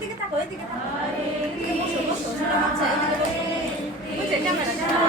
দিকে তাকো এদিকে তাকো এদিকে বসো বসো সোনা হচ্ছে এদিকে বসো। বুঝে ক্যামেরা